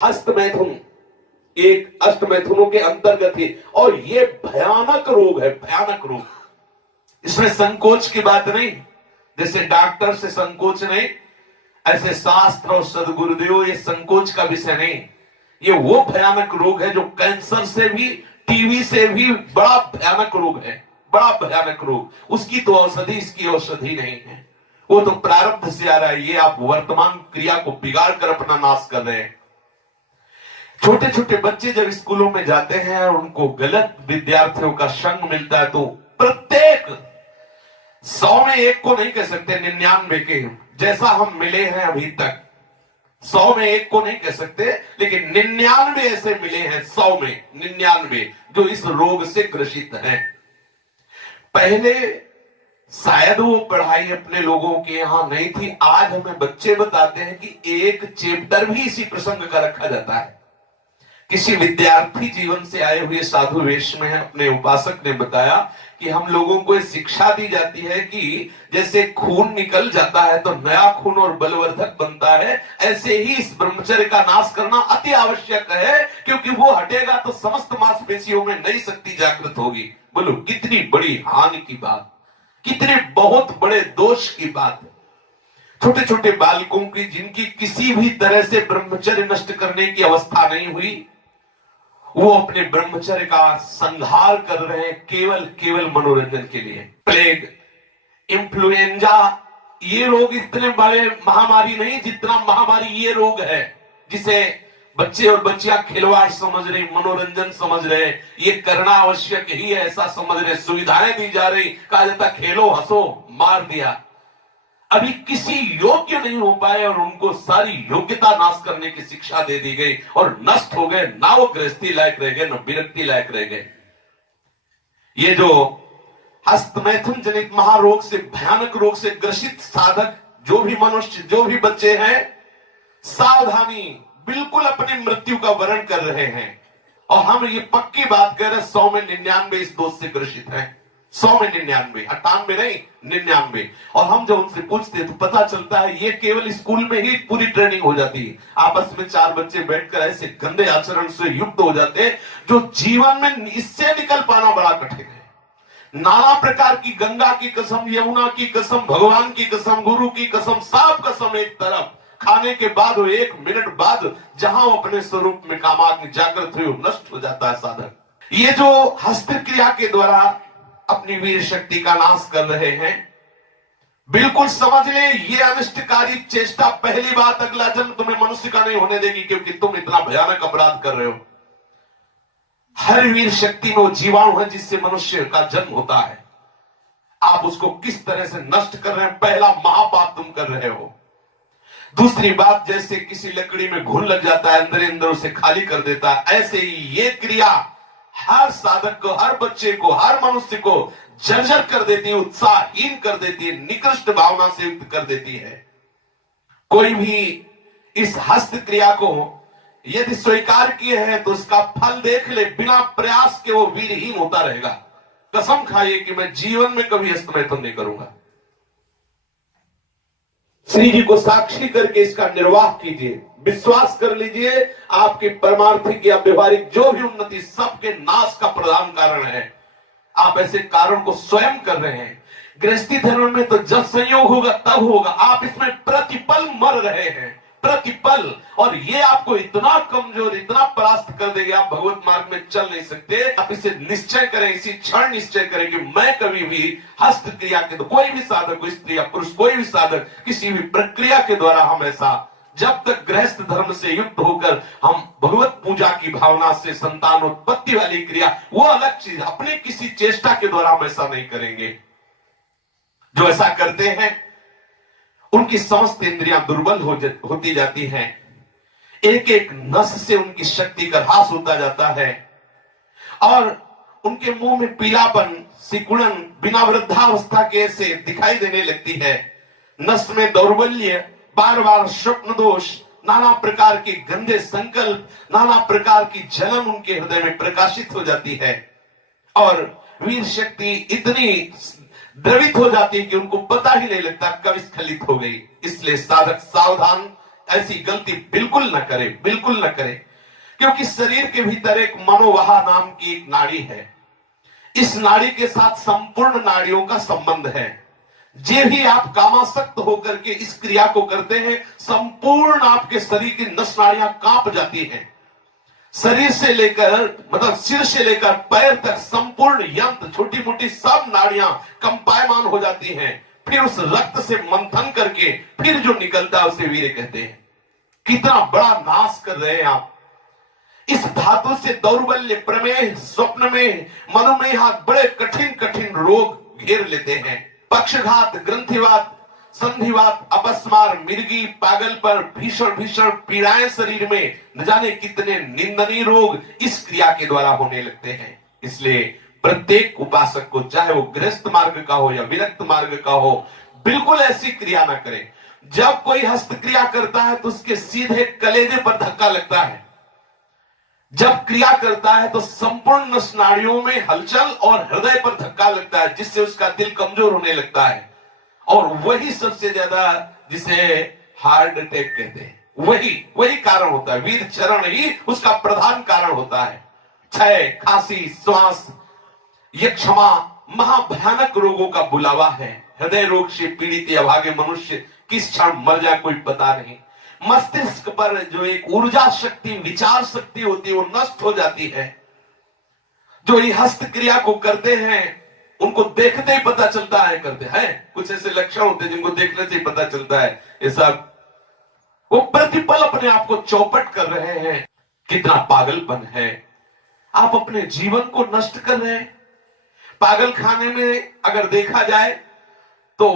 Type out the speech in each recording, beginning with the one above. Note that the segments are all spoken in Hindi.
हस्त मैथुन एक अष्ट मैथुनों के अंतर्गत है और ये भयानक रोग है, भयानक रोग। इसमें संकोच की बात नहीं, जैसे डॉक्टर से संकोच नहीं, ऐसे शास्त्र और सदगुरुदेव ये संकोच का विषय नहीं। ये वो भयानक रोग है जो कैंसर से भी, टीबी से भी बड़ा भयानक रोग है, बड़ा भयानक रोग। उसकी तो औषधि, इसकी औषधि नहीं है। वो तो प्रारब्ध से आ रहा है। ये आप वर्तमान क्रिया को बिगाड़ कर अपना नाश कर रहे हैं। छोटे छोटे बच्चे जब स्कूलों में जाते हैं और उनको गलत विद्यार्थियों का संग मिलता है तो प्रत्येक 100 में एक को नहीं कह सकते, 99 के जैसा हम मिले हैं अभी तक, 100 में एक को नहीं कह सकते, लेकिन 99 ऐसे मिले हैं, 100 में 99 जो इस रोग से ग्रसित हैं। पहले शायद वो पढ़ाई अपने लोगों के यहां नहीं थी। आज हमें बच्चे बताते हैं कि एक चैप्टर भी इसी प्रसंग का रखा जाता है। किसी विद्यार्थी जीवन से आए हुए साधु वेश में अपने उपासक ने बताया कि हम लोगों को शिक्षा दी जाती है कि जैसे खून निकल जाता है तो नया खून और बलवर्धक बनता है, ऐसे ही इस ब्रह्मचर्य का नाश करना अति आवश्यक है, क्योंकि वो हटेगा तो समस्त मांसपेशियों में नई शक्ति जागृत होगी। बोलो कितनी बड़ी हानि की बात, कितने बहुत बड़े दोष की बात है। छोटे छोटे बालकों की जिनकी किसी भी तरह से ब्रह्मचर्य नष्ट करने की अवस्था नहीं हुई, वो अपने ब्रह्मचर्य का संहार कर रहे हैं केवल केवल मनोरंजन के लिए। प्लेग, इन्फ्लुएंजा, ये रोग इतने बड़े महामारी नहीं जितना महामारी ये रोग है, जिसे बच्चे और बच्चियां खिलवाड़ समझ रही, मनोरंजन समझ रहे, ये करना आवश्यक ही है ऐसा समझ रहे, सुविधाएं दी जा रही, कहा जाता खेलो हंसो, मार दिया। अभी किसी योग्य नहीं हो पाए और उनको सारी योग्यता नाश करने की शिक्षा दे दी गई और नष्ट हो गए। ना वो गृहस्थी लायक रह गए, न विरक्ति लायक रह गए। ये जो हस्तमैथुन जनित महारोग से, भयानक रोग से ग्रसित साधक जो भी मनुष्य, जो भी बच्चे हैं, सावधानी, बिल्कुल अपनी मृत्यु का वर्ण कर रहे हैं। और हम ये पक्की बात कह रहे हैं 100 में 99 इस दोष से ग्रसित हैं। 100 में 99, 98 नहीं, 99। और हम जब उनसे पूछते तो पता चलता है ये केवल स्कूल में ही पूरी ट्रेनिंग हो जाती है। आपस में 4 बच्चे बैठकर ऐसे गंदे आचरण से युक्त हो जाते हैं जो जीवन में इससे निकल पाना बड़ा कठिन है। नाना प्रकार की, गंगा की कसम, यमुना की कसम, भगवान की कसम, गुरु की कसम, सब कसम एक तरफ, खाने के बाद 1 मिनट बाद जहां वो अपने स्वरूप में कामाग्नि जागृत हुई, नष्ट हो जाता है साधक। ये जो हस्त क्रिया के द्वारा अपनी वीर शक्ति का नाश कर रहे हैं, बिल्कुल समझ ले ये अनिष्टकारी चेष्टा पहली बात अगला जन्म तुम्हें मनुष्य का नहीं होने देगी, क्योंकि तुम इतना भयानक अपराध कर रहे हो। हर वीर शक्ति में वो जीवाणु है जिससे मनुष्य का जन्म होता है। आप उसको किस तरह से नष्ट कर रहे हैं, पहला महापाप तुम कर रहे हो। दूसरी बात, जैसे किसी लकड़ी में घुन लग जाता है, अंदर अंदर उसे खाली कर देता है, ऐसे ही ये क्रिया हर साधक को, हर बच्चे को, हर मनुष्य को जर्जर कर देती है, उत्साहहीन कर देती है, निकृष्ट भावना से युक्त कर देती है। कोई भी इस हस्त क्रिया को यदि स्वीकार किए हैं तो उसका फल देख ले, बिना प्रयास के वो वीरहीन होता रहेगा। कसम खाइए कि मैं जीवन में कभी हस्तमैथुन नहीं करूंगा। श्री जी को साक्षी करके इसका निर्वाह कीजिए, विश्वास कर लीजिए आपकी परमार्थिक या व्यवहारिक जो भी उन्नति सबके नाश का प्रधान कारण है। आप ऐसे कारण को स्वयं कर रहे हैं। गृहस्थी धर्म में तो जब संयोग होगा तब होगा, आप इसमें प्रतिपल मर रहे हैं, प्रतिपल। और ये आपको इतना कमजोर, इतना परास्त कर देगा, आप भगवत मार्ग में चल नहीं सकते। आप इसे निश्चय करें, इसी क्षण निश्चय करें कि मैं कभी भी हस्त क्रिया के, तो कोई भी साधक, स्त्री या पुरुष, कोई भी साधक किसी भी प्रक्रिया के द्वारा हम ऐसा, जब तक गृहस्थ धर्म से युक्त होकर हम भगवत पूजा की भावना से संतानोत्पत्ति वाली क्रिया, वो अलग चीज, अपनी किसी चेष्टा के द्वारा हम ऐसा नहीं करेंगे। जो ऐसा करते हैं उनकी समस्त इंद्रियां दुर्बल होती जाती हैं, एक एक नस से उनकी शक्ति का ह्रास होता जाता है और उनके मुंह में पीलापन, सिकुड़न बिना वृद्धावस्था के से दिखाई देने लगती है। नस में दौर्बल्य, बार बार स्वप्न दोष, नाना प्रकार के गंदे संकल्प, नाना प्रकार की जलन उनके हृदय में प्रकाशित हो जाती है और वीर शक्ति इतनी द्रवित हो जाती है कि उनको पता ही नहीं लगता कब स्खलित हो गई। इसलिए साधक सावधान, ऐसी गलती बिल्कुल न करें, बिल्कुल न करें। क्योंकि शरीर के भीतर एक मनोवाहा नाम की एक नाड़ी है। इस नाड़ी के साथ संपूर्ण नाड़ियों का संबंध है। जे भी आप कामासक्त होकर के इस क्रिया को करते हैं, संपूर्ण आपके शरीर की नस नाड़ियां कांप जाती हैं। शरीर से लेकर मतलब सिर से लेकर पैर तक संपूर्ण यंत्र, छोटी मोटी सब नाड़ियां कंपायमान हो जाती हैं। फिर उस रक्त से मंथन करके फिर जो निकलता है उसे वीर्य कहते हैं। कितना बड़ा नाश कर रहे हैं आप। इस धातु से दौर्बल्य, प्रमेह, स्वप्न में, मधुमेह, बड़े कठिन कठिन रोग घेर लेते हैं। पक्षघात, ग्रंथिवात, संधिवात, अपस्मार, मिर्गी, पागल पर, भीषण भीषण पीड़ाएं शरीर में, न जाने कितने निंदनीय रोग इस क्रिया के द्वारा होने लगते हैं। इसलिए प्रत्येक उपासक को, चाहे वो गृहस्थ मार्ग का हो या विरक्त मार्ग का हो, बिल्कुल ऐसी क्रिया ना करें। जब कोई हस्त क्रिया करता है तो उसके सीधे कलेजे पर धक्का लगता है। जब क्रिया करता है तो संपूर्ण नस नाड़ियों में हलचल और हृदय पर धक्का लगता है, जिससे उसका दिल कमजोर होने लगता है। और वही सबसे ज्यादा जिसे हार्ट अटैक कहते हैं, वही कारण होता है। वीर चरण ही उसका प्रधान कारण होता है। क्षय, खांसी, श्वास, ये क्षमा महाभयानक रोगों का बुलावा है। हृदय रोग से पीड़ित अभागे मनुष्य किस क्षण मर जाए कोई पता नहीं। मस्तिष्क पर जो एक ऊर्जा शक्ति, विचार शक्ति होती है, वो नष्ट हो जाती है। जो ये हस्त क्रिया को करते हैं उनको देखते ही पता चलता है करते हैं। कुछ ऐसे लक्षण होते हैं जिनको देखने से ही पता चलता है ये सब वो प्रतिपल अपने आप को चौपट कर रहे हैं। कितना पागलपन है। आप अपने जीवन को नष्ट कर रहे हैं। पागल खाने में अगर देखा जाए तो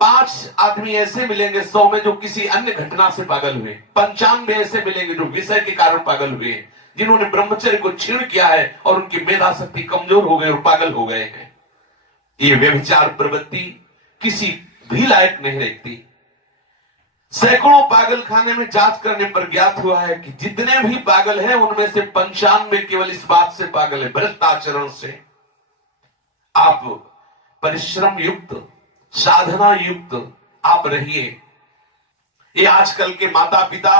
5 आदमी ऐसे मिलेंगे 100 में जो किसी अन्य घटना से पागल हुए। 95 ऐसे मिलेंगे जो विषय के कारण पागल हुए, जिन्होंने ब्रह्मचर्य को छीण किया है और उनकी मेधा शक्ति कमजोर हो गई और पागल हो गए हैं। ये व्यभिचार प्रवृत्ति किसी भी लायक नहीं रहती। सैकड़ों पागल खाने में जांच करने पर ज्ञात हुआ है कि जितने भी पागल हैं उनमें से 95 केवल इस बात से पागल है, भ्रष्ट आचरण से। आप परिश्रम युक्त, साधना युक्त आप रहिए। ये आजकल के माता पिता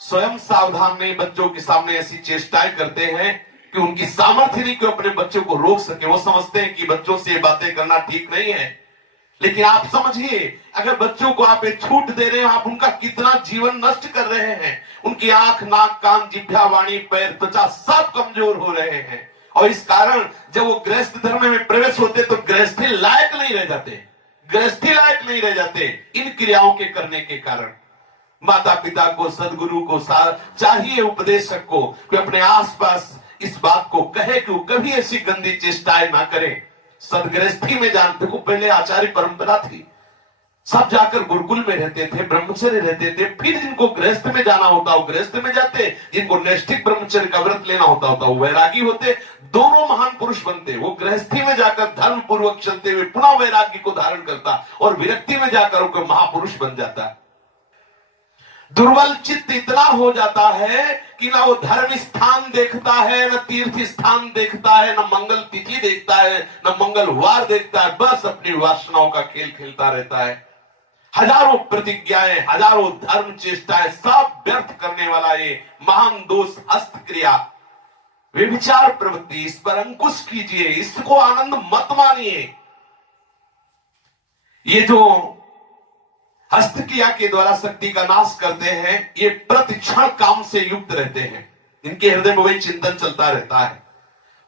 स्वयं सावधान नहीं, बच्चों के सामने ऐसी चेष्टाएं करते हैं कि उनकी सामर्थ्य नहीं कि अपने बच्चों को रोक सके। वो समझते हैं कि बच्चों से ये बातें करना ठीक नहीं है। लेकिन आप समझिए, अगर बच्चों को आप एक छूट दे रहे हैं, आप उनका कितना जीवन नष्ट कर रहे हैं। उनकी आंख, नाक, कान, जिह्वा, वाणी, पैर, त्वचा सब कमजोर हो रहे हैं। और इस कारण जब वो गृहस्थ धर्म में प्रवेश होते तो गृहस्थी लायक नहीं रह जाते, गृहस्थी लायक नहीं रह जाते इन क्रियाओं के करने के कारण। माता पिता को, सदगुरु को चाहिए, उपदेशक को, कि अपने आसपास इस बात को कहे कि वो कभी ऐसी गंदी चेष्टाएं ना करें। सदगृहस्थी में जान, देखो पहले आचार्य परंपरा थी, सब जाकर गुरुकुल में रहते थे, ब्रह्मचर्य रहते थे। फिर जिनको गृहस्थ में जाना होता वो गृहस्थ में जाते, जिनको नैष्ठिक ब्रह्मचर्य का व्रत लेना होता वो वैरागी होते। दोनों महान पुरुष बनते। वो गृहस्थी में जाकर धर्म पूर्वक चलते हुए पुनः वैराग्य को धारण करता और विरक्ति में जाकर वो महापुरुष बन जाता। दुर्बल चित्त इतना हो जाता है कि ना वो धर्म स्थान देखता है, न तीर्थ स्थान देखता है, न मंगल तिथि देखता है, न मंगलवार देखता है। बस अपनी वासनाओं का खेल खेलता रहता है। हजारों प्रतिज्ञाएं, हजारों धर्म चेष्टाएं सब व्यर्थ करने वाला ये महान दोष हस्त क्रिया, व्यभिचार प्रवृत्ति, इस पर अंकुश कीजिए, इसको आनंद मत मानिए। ये जो हस्त क्रिया के द्वारा शक्ति का नाश करते हैं, ये प्रतिक्षण काम से युक्त रहते हैं। इनके हृदय में वही चिंतन चलता रहता है।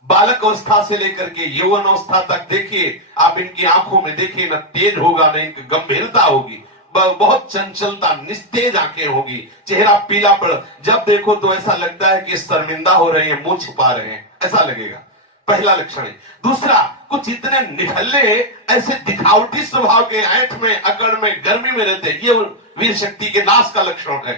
बालक अवस्था से लेकर के यौवन अवस्था तक देखिए आप, इनकी आंखों में देखिए, न तेज होगा, न इनकी गंभीरता होगी, बहुत चंचलता, निस्तेज आंखें होगी, चेहरा पीला पड़, जब देखो तो ऐसा लगता है कि शर्मिंदा हो रहे हैं, मुंह छुपा रहे हैं, ऐसा लगेगा। पहला लक्षण है। दूसरा, कुछ इतने निखल्ले, ऐसे दिखावटी स्वभाव के, ऐंठ में, अकड़ में, गर्मी में रहते, ये वीर शक्ति के नाश का लक्षण है।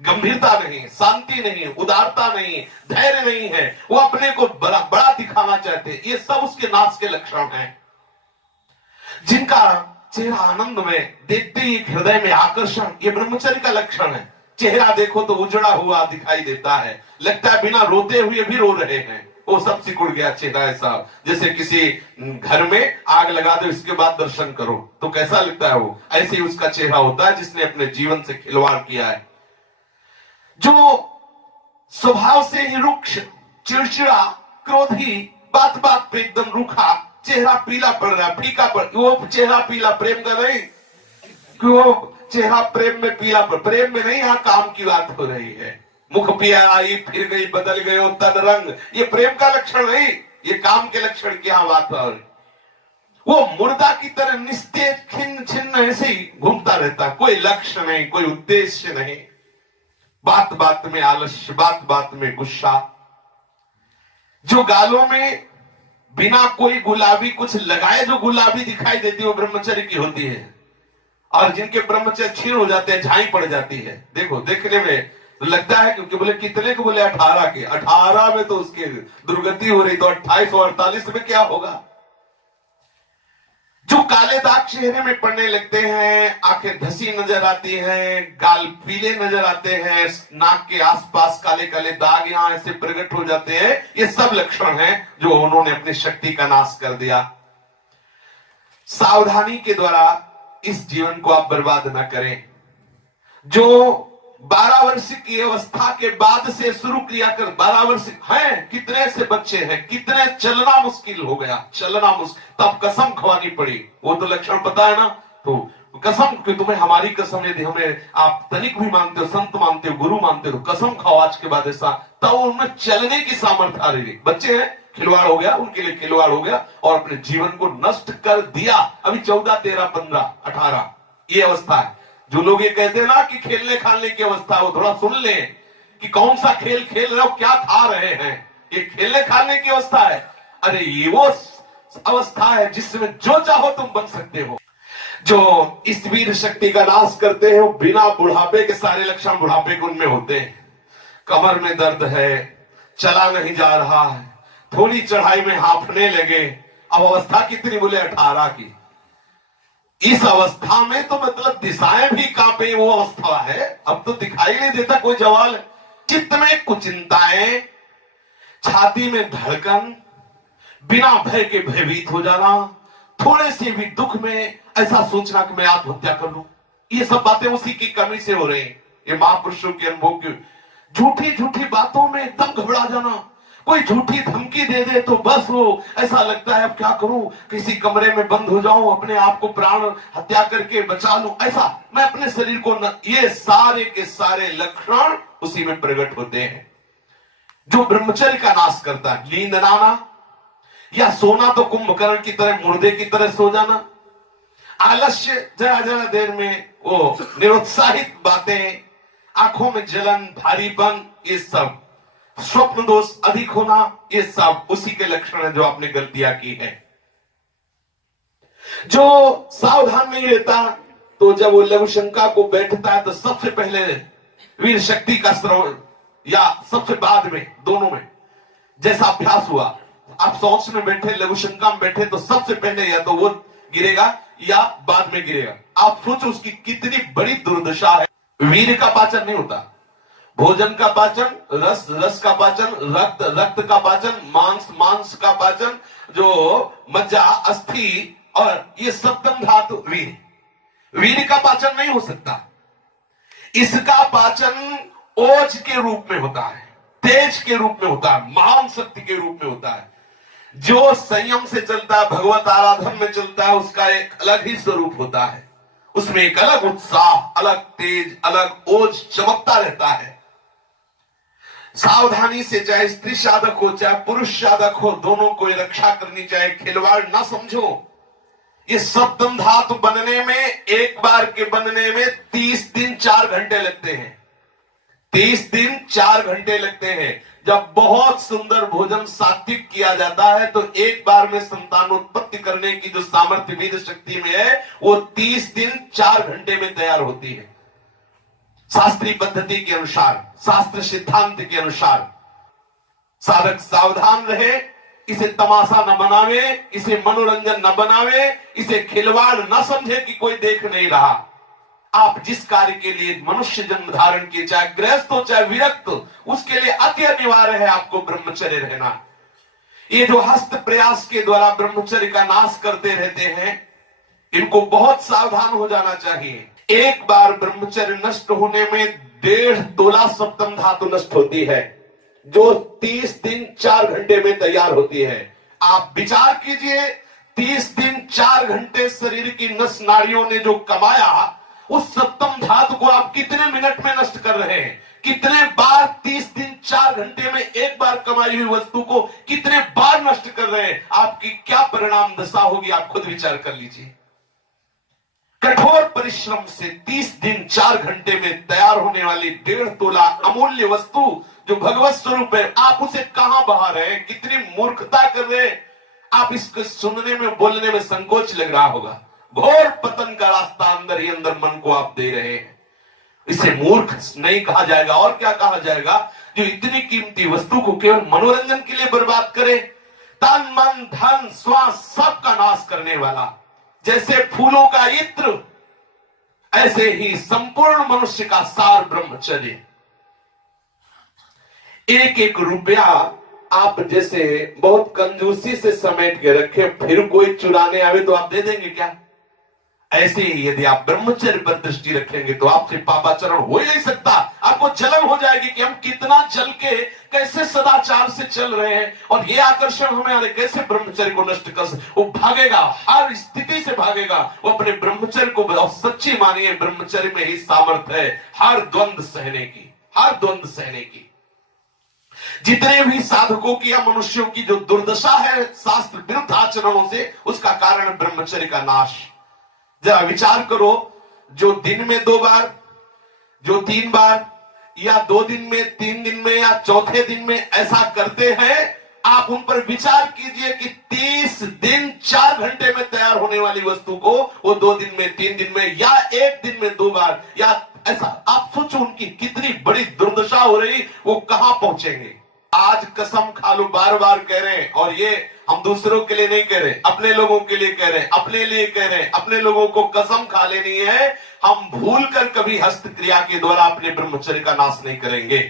गंभीरता नहीं, शांति नहीं, उदारता नहीं, धैर्य नहीं है, वो अपने को बड़ा दिखाना चाहते, ये सब उसके नाश के लक्षण हैं। जिनका चेहरा आनंद में, देखते ही हृदय में आकर्षण, ये ब्रह्मचर्य का लक्षण है। चेहरा देखो तो उजड़ा हुआ दिखाई देता है, लगता है बिना रोते हुए भी रो रहे हैं। वो सब सिकुड़ गया चेहरा, ऐसा जैसे किसी घर में आग लगा दो, इसके बाद दर्शन करो तो कैसा लगता है, वो ऐसे ही उसका चेहरा होता है जिसने अपने जीवन से खिलवाड़ किया है। जो स्वभाव से ही रुक्ष, चिड़चिड़ा, क्रोधी, बात बात पे एकदम रूखा, चेहरा पीला पड़ रहा, फीका पड़, वो चेहरा पीला प्रेम का नहीं कि वो चेहरा प्रेम में पीला पड़, प्रेम में नहीं, यहां काम की बात हो रही है। मुख पिया आई फिर गई बदल गए तन रंग, ये प्रेम का लक्षण नहीं, ये काम के लक्षण की यहां बात हो रही। वो मुर्दा की तरह निस्तेज खिन्न छिन्न ऐसे ही घूमता रहता, कोई लक्ष्य नहीं, कोई उद्देश्य नहीं, बात बात में आलस्य, बात बात में गुस्सा। जो गालों में बिना कोई गुलाबी कुछ लगाए जो गुलाबी दिखाई देती है वो ब्रह्मचर्य की होती है, और जिनके ब्रह्मचर्य क्षीण हो जाते हैं, झाई पड़ जाती है। देखो देखने में लगता है क्योंकि बोले कितने को, बोले 18 के, 18 में तो उसकी दुर्गति हो रही, तो 28 और 48 में क्या होगा। जो काले दाग चेहरे में पड़ने लगते हैं, आंखें धसी नजर आती हैं, गाल पीले नजर आते हैं, नाक के आसपास काले काले दाग यहां ऐसे प्रकट हो जाते हैं, ये सब लक्षण हैं जो उन्होंने अपनी शक्ति का नाश कर दिया। सावधानी के द्वारा इस जीवन को आप बर्बाद न करें। जो 12 वर्ष की अवस्था के बाद से शुरू क्रिया कर, 12 वर्ष हैं, कितने से बच्चे हैं, कितने चलना मुश्किल हो गया, चलना मुश्किल, तब कसम खवानी पड़ी। वो तो लक्षण पता है ना, तो कसम कि तुम्हें हमारी कसम, यदि हमें आप तनिक भी मानते हो, संत मानते हो, गुरु मानते हो, कसम खाओ आज के बाद ऐसा, तब उनमें चलने की सामर्थ्य आ रही। बच्चे हैं, खिलवाड़ हो गया, उनके लिए खिलवाड़ हो गया और अपने जीवन को नष्ट कर दिया। अभी 14, 13, 15, 18 ये अवस्था है। जो लोग ये कहते हैं ना कि खेलने खाने की अवस्था, वो थोड़ा सुन ले कि कौन सा खेल खेल रहे हो, क्या खा रहे हैं। ये खेलने खाने की अवस्था है। अरे ये वो अवस्था है जिसमें जो चाहो तुम बन सकते हो। जो इस वीर शक्ति का नाश करते हैं वो बिना बुढ़ापे के सारे लक्षण बुढ़ापे के उनमें होते हैं। कमर में दर्द है, चला नहीं जा रहा है, थोड़ी चढ़ाई में हांफने लगे। अब अवस्था कितनी, बोले 18 की। इस अवस्था में तो मतलब दिशाएं भी कांपे, वो अवस्था है। अब तो दिखाई नहीं देता कोई जवाल। चित्त में कुचिंताएं, छाती में धड़कन, बिना भय के भयभीत हो जाना, थोड़े से भी दुख में ऐसा सोचना कि मैं आत्महत्या कर लूं, ये सब बातें उसी की कमी से हो रही हैं। ये महापुरुषों के अनुभव की झूठी झूठी बातों में एकदम घबरा जाना। कोई झूठी धमकी दे दे तो बस वो ऐसा लगता है अब क्या करूं, किसी कमरे में बंद हो जाऊं, अपने आप को प्राण हत्या करके बचा लूं, ऐसा मैं अपने शरीर को न, ये सारे के सारे लक्षण उसी में प्रकट होते हैं। जो ब्रह्मचर्य का नाश करता है, नींद ना आना या सोना तो कुंभकर्ण की तरह, मुर्दे की तरह सो जाना, आलस्य, जरा जरा देर में वो निरुत्साहित बातें, आंखों में जलन, भारीपन, ये सब, स्वप्न दोष अधिक होना, ये सब उसी के लक्षण है जो आपने गलतियां की है। जो सावधान नहीं रहता तो जब वो लघु शंका को बैठता है तो सबसे पहले वीर शक्ति का श्रवण, या सबसे बाद में, दोनों में जैसा अभ्यास हुआ, आप सोच में बैठे, लघु शंका में बैठे, तो सबसे पहले या तो वो गिरेगा या बाद में गिरेगा। आप सोचो उसकी कितनी बड़ी दुर्दशा है। वीर का पाचन नहीं होता, भोजन का पाचन, रस रस का पाचन, रक्त रक्त का पाचन, मांस मांस का पाचन, जो मज्जा, अस्थि और ये सप्तम धातु वीर का पाचन नहीं हो सकता। इसका पाचन ओज के रूप में होता है, तेज के रूप में होता है, महान शक्ति के रूप में होता है। जो संयम से चलता है, भगवत आराधन में चलता है, उसका एक अलग ही स्वरूप होता है। उसमें एक अलग उत्साह, अलग तेज, अलग ओज चमकता रहता है। सावधानी से, चाहे स्त्री साधक हो चाहे पुरुष साधक हो, दोनों को रक्षा करनी चाहिए। खिलवाड़ ना समझो। ये सप्तम धातु बनने में, एक बार के बनने में 30 दिन 4 घंटे लगते हैं। 30 दिन 4 घंटे लगते हैं। जब बहुत सुंदर भोजन सात्विक किया जाता है तो एक बार में संतानोत्पत्ति करने की जो सामर्थ्य वीर शक्ति में है, वो 30 दिन 4 घंटे में तैयार होती है। शास्त्रीय पद्धति के अनुसार, शास्त्र सिद्धांत के अनुसार साधक सावधान रहे, इसे तमाशा न बनावे, इसे मनोरंजन न बनावे, इसे खिलवाड़ न समझे कि कोई देख नहीं रहा। आप जिस कार्य के लिए मनुष्य जन्म धारण किए, चाहे गृहस्थ हो चाहे विरक्त, उसके लिए अति अनिवार्य है आपको ब्रह्मचर्य रहना। ये जो हस्त प्रयास के द्वारा ब्रह्मचर्य का नाश करते रहते हैं, इनको बहुत सावधान हो जाना चाहिए। एक बार ब्रह्मचर्य नष्ट होने में 1.5 तोला सप्तम धातु नष्ट होती है, जो 30 दिन 4 घंटे में तैयार होती है। आप विचार कीजिए, 30 दिन 4 घंटे शरीर की नस नाड़ियों ने जो कमाया, उस सप्तम धातु को आप कितने मिनट में नष्ट कर रहे हैं? कितने बार 30 दिन 4 घंटे में एक बार कमाई हुई वस्तु को कितने बार नष्ट कर रहे हैं? आपकी क्या परिणाम दशा होगी, आप खुद विचार कर लीजिए। कठोर परिश्रम से 30 दिन 4 घंटे में तैयार होने वाली 1.5 तोला अमूल्य वस्तु जो भगवत स्वरूप है, आप उसे कहां बहा रहे हैं? कितनी मूर्खता कर रहे हैं आप। इसको सुनने में बोलने में संकोच लग रहा होगा। घोर पतन का रास्ता अंदर ही अंदर मन को आप दे रहे हैं। इसे मूर्ख नहीं कहा जाएगा और क्या कहा जाएगा? जो इतनी कीमती वस्तु को केवल मनोरंजन के लिए बर्बाद करे, तन मन धन श्वास सबका नाश करने वाला। जैसे फूलों का इत्र, ऐसे ही संपूर्ण मनुष्य का सार ब्रह्मचर्य। एक एक रुपया आप जैसे बहुत कंजूसी से समेट के रखे, फिर कोई चुराने आवे तो आप दे देंगे क्या? ऐसे ही यदि आप ब्रह्मचर्य पर दृष्टि रखेंगे तो आपसे पापाचरण हो ही नहीं सकता। आपको जलन हो जाएगी कि हम कितना जल के कैसे सदाचार से चल रहे हैं और ये आकर्षण हमें कैसे ब्रह्मचर्य को नष्ट कर। वो भागेगा, हर स्थिति से भागेगा। वो अपने ब्रह्मचर्य को बहुत सच्ची मानिए, ब्रह्मचर्य में ही सामर्थ्य है हर द्वंद्व सहने की, हर द्वंद्व सहने की। जितने भी साधकों की या मनुष्यों की जो दुर्दशा है शास्त्र विरुद्ध आचरणों से, उसका कारण ब्रह्मचर्य का नाश। जरा विचार करो, जो दिन में 2 बार, जो 3 बार, या 2 दिन में, 3 दिन में, या चौथे दिन में ऐसा करते हैं, आप उन पर विचार कीजिए कि 30 दिन 4 घंटे में तैयार होने वाली वस्तु को वो 2 दिन में, 3 दिन में, या 1 दिन में 2 बार, या ऐसा आप सोचो उनकी कितनी बड़ी दुर्दशा हो रही, वो कहां पहुंचेंगे। आज कसम खा लो, बार बार कह रहे हैं, और ये हम दूसरों के लिए नहीं कह रहे, अपने लोगों के लिए कह रहे हैं, अपने लिए कह रहे हैं। अपने लोगों को कसम खा लेनी है, हम भूल कर कभी हस्तक्रिया के द्वारा अपने ब्रह्मचर्य का नाश नहीं करेंगे।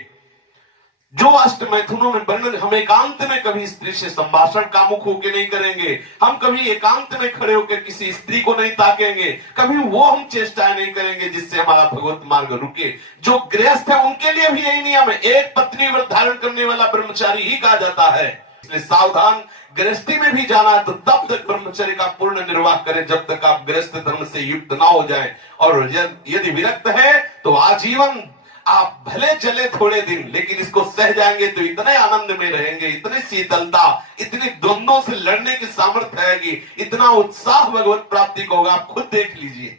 जो अष्ट मैथुनों में वर्णन, हम एकांत में कभी स्त्री से संभाषण कामुक होकर नहीं करेंगे, हम कभी एकांत में खड़े होकर किसी स्त्री को नहीं ताकेंगे, कभी वो हम चेष्टाएं नहीं करेंगे जिससे हमारा भगवत मार्ग रुके। जो गृहस्थ है उनके लिए भी यही नियम है, एक पत्नी व्रत धारण करने वाला ब्रह्मचारी ही कहा जाता है। इसलिए सावधान, गृहस्थी में भी जाना है तो तब तक ब्रह्मचर्य का पूर्ण निर्वाह करें जब तक आप गृहस्थ धर्म से युक्त ना हो जाएं। और यदि विरक्त है तो आजीवन आप भले चले थोड़े दिन, लेकिन इसको सह जाएंगे तो इतने आनंद में रहेंगे, इतनी शीतलता, इतनी द्वंद्वों से लड़ने की सामर्थ्य आएगी, इतना उत्साह भगवत प्राप्ति को होगा। आप खुद देख लीजिए।